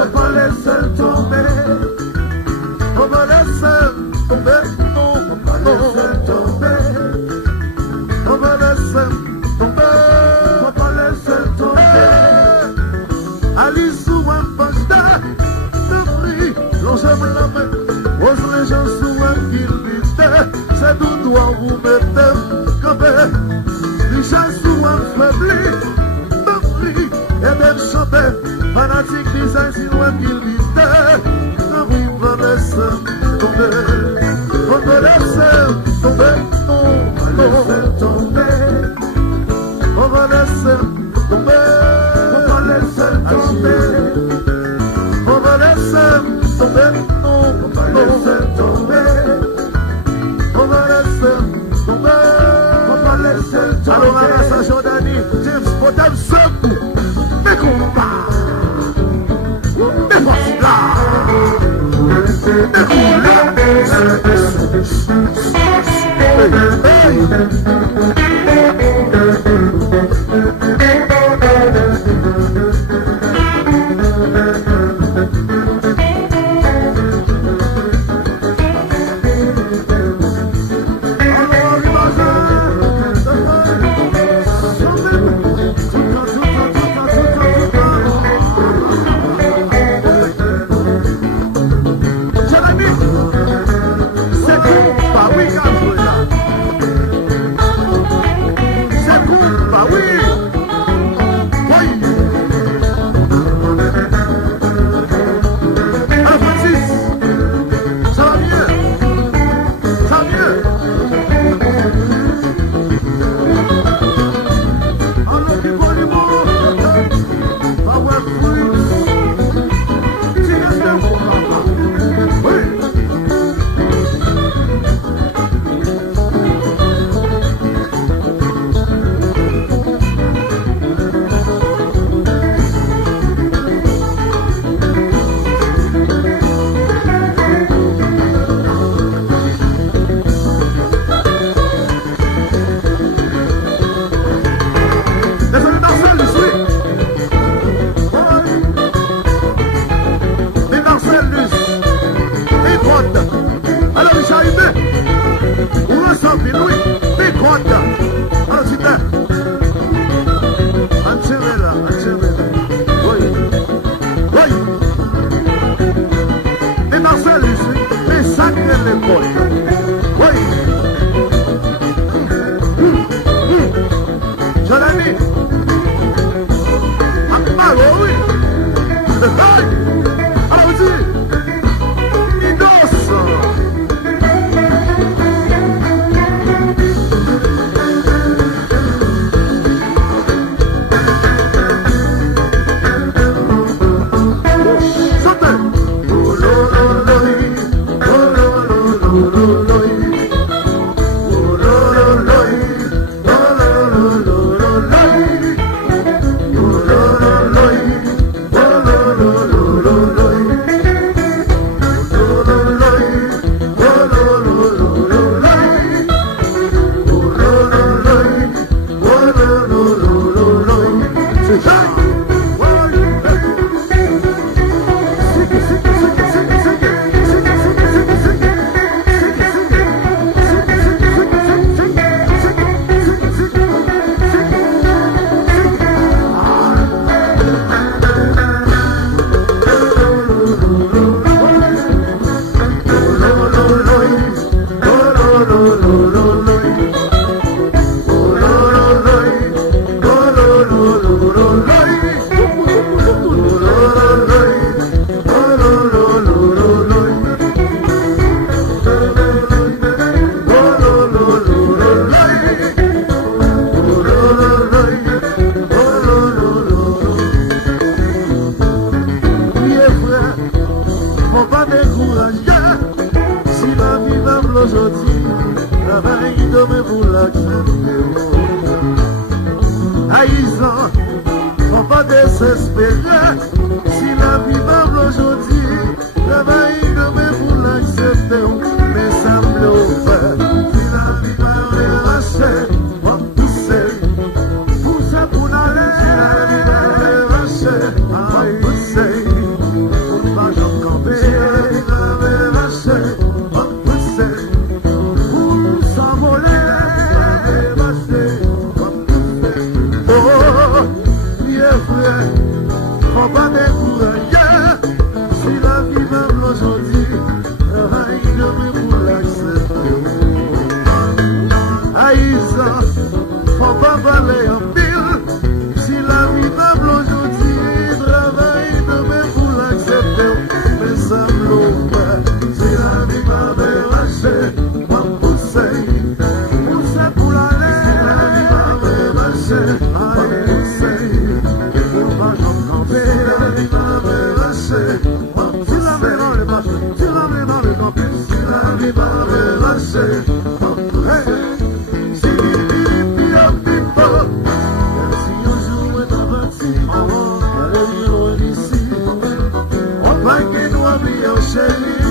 Faut pas laisser tomber. Faut pas laisser tomber. Non, faut pas laisser tomber. Faut pas laisser tomber. Faut pas laisser tomber. Alice ou un pasta. De prix, l'ensemble la main. Pose les gens sous un fil vite. C'est tout droit vous mettez. Campé. Richesse sous un faibli. De prix. Et même chanter. Fanatique design si loin qu'il vite. Non, oui, faut laisser tomber. Faut pas laisser tomber. Non, faut laisser tomber. Faut pas laisser tomber. Faut pas laisser tomber. Faut pas laisser tomber. Non, faut pas laisser tomber. Faut pas laisser tomber. Faut pas laisser tomber. Alors, ma race Jordanie, James Potem Sekou. Mais combat. Mais voici là. Mais combat. Faut pas désespérer. Si la vie va aujourd'hui, travaille demain pour l'accepter. Mais ça me l'offre. Si la vie va lâcher, on va pousser. Pousser pour n'aller. Si la vie va lâcher, on va pousser. décourager. Si la vie m'aime aujourd'hui, travaille demain pour l'accepter. Aïssa, faut pas parler en pile. Si la vie m'aime aujourd'hui, travaille demain pour l'accepter. Mais ça me l'ouvre. Si la vie m'avait lâché, moi pousser. Pousser pour l'aller. Si la vie m'avait lâché, moi pousser. Pour pas j'en camper. Si la vie m'avait lâché, moi pousser. Si la vie dans le bas, si la vie dans le campus. Si la vie m'avait lâché, moi pousser. Si un jour est averti, on va aller loin d'ici. On va qu'il doit bien chéri.